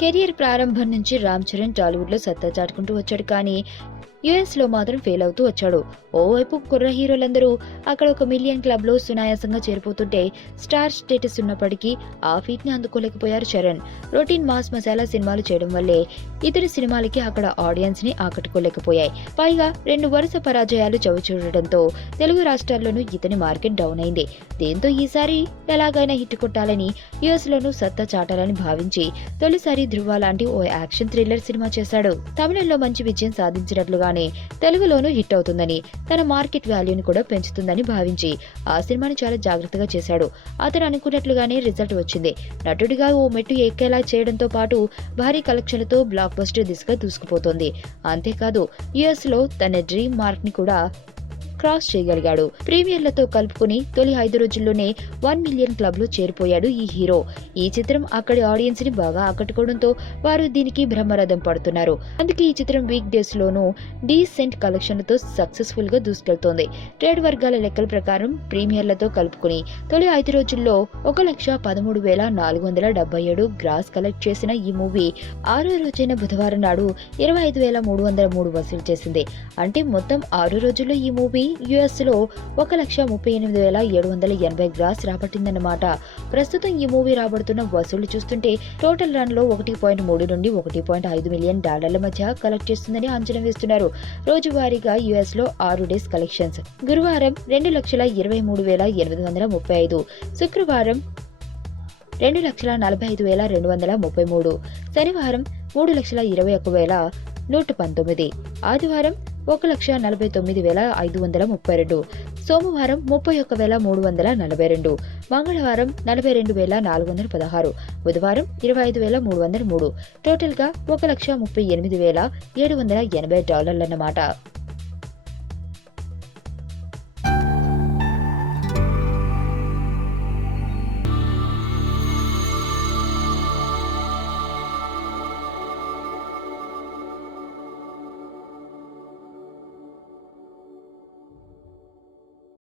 Career ప్రారంభం నుంచి రామ్ చరణ్ టాలీవుడ్ లో సత్తా చాటుకుంటూ వచ్చాడు. కానీ యుఎస్ లో మాత్రం ఫెయిల్ అవుతూ వచ్చాడు. ఓవైపు కుర్ర హీరోలందరూ అక్కడ ఒక మిలియన్ క్లబ్ లో సునాయాసంగా చేరిపోతుంటే స్టార్ స్టేటస్ ఉన్నప్పటికీ ఆ ఫీట్ ని అందుకోలేకపోయారు చరణ్. రొటీన్ మాస్ మసాలా సినిమాలు చేయడం వల్లే ఇతడి సినిమాలకి అక్కడ ఆడియన్స్ ని ఆకట్టుకోలేకపోయాయి. పైగా 2 వరుస పరాజయాలు చవిచూడటంతో తెలుగు రాష్ట్రాల్లోనూ ఇతని మార్కెట్ డౌన్ అయింది. దీంతో ఈసారి ఎలాగైనా హిట్ కొట్టాలని యుఎస్ లోనూ సత్తా చాటాలని భావించి తొలిసారి ధృవ లాంటి ఓ యాక్షన్ థ్రిల్లర్ సినిమా చేశాడు. తమిళంలో మంచి విజయం సాధించినట్లుగానే తెలుగులోనూ హిట్ అవుతుందని, తన మార్కెట్ వాల్యూని కూడా పెంచుతుందని భావించి ఆ సినిమాని చాలా జాగ్రత్తగా చేశాడు. అతను అనుకున్నట్లుగానే రిజల్ట్ వచ్చింది. నటుడిగా ఓ మెట్టు ఎక్కేలా చేయడంతో పాటు భారీ కలెక్షన్లతో బ్లాక్ బస్టర్ దిశగా దూసుకుపోతోంది. అంతేకాదు యుఎస్ లో తన డ్రీమ్ మార్క్ ని కూడా క్రాస్ చేయగలిగాడు. ప్రీమియర్లతో కలుపుకుని తొలి 5 రోజుల్లోనే 1 మిలియన్ క్లబ్ లో చేరిపోయాడు ఈ హీరో. ఈ చిత్రం అక్కడి ఆడియన్స్ ని బాగా ఆకట్టుకోవడంతో వారు దీనికి బ్రహ్మరథం పడుతున్నారు. అందుకే ఈ చిత్రం వీక్ డేస్ లోనూ డీసెంట్ కలెక్షన్లతో సక్సెస్ఫుల్ గా దూసుకెళ్తోంది. ట్రేడ్ వర్గాల లెక్కల ప్రకారం ప్రీమియర్లతో కలుపుకుని తొలి 5 రోజుల్లో 1,13,477 గ్రాస్ కలెక్ట్ చేసిన ఈ మూవీ 6వ రోజైన బుధవారం నాడు 25,303 వసూలు చేసింది. అంటే మొత్తం 6 రోజుల్లో ఈ మూవీ యుఎస్ లో 1,38,780 గ్రాస్ రాబట్టిందన్నమాట. ప్రస్తుతం ఈ మూవీ రాబడుతున్న వసూళ్లు చూస్తుంటే టోటల్ రన్ లో 1.3 నుండి 1.5 మిలియన్ డాలర్ల మధ్య కలెక్ట్ చేస్తుందని అంచనా వేస్తున్నారు. రోజువారీగా యుఎస్ లో 6 డేస్ కలెక్షన్స్: గురువారం 2,23,835, శుక్రవారం 2,45,233, శనివారం 3,21,119, ఆదివారం 1,49,532, సోమవారం 31,342, మంగళవారం 42,416, బుధవారం 25,303. టోటల్ గా $1,38,780 అన్నమాట.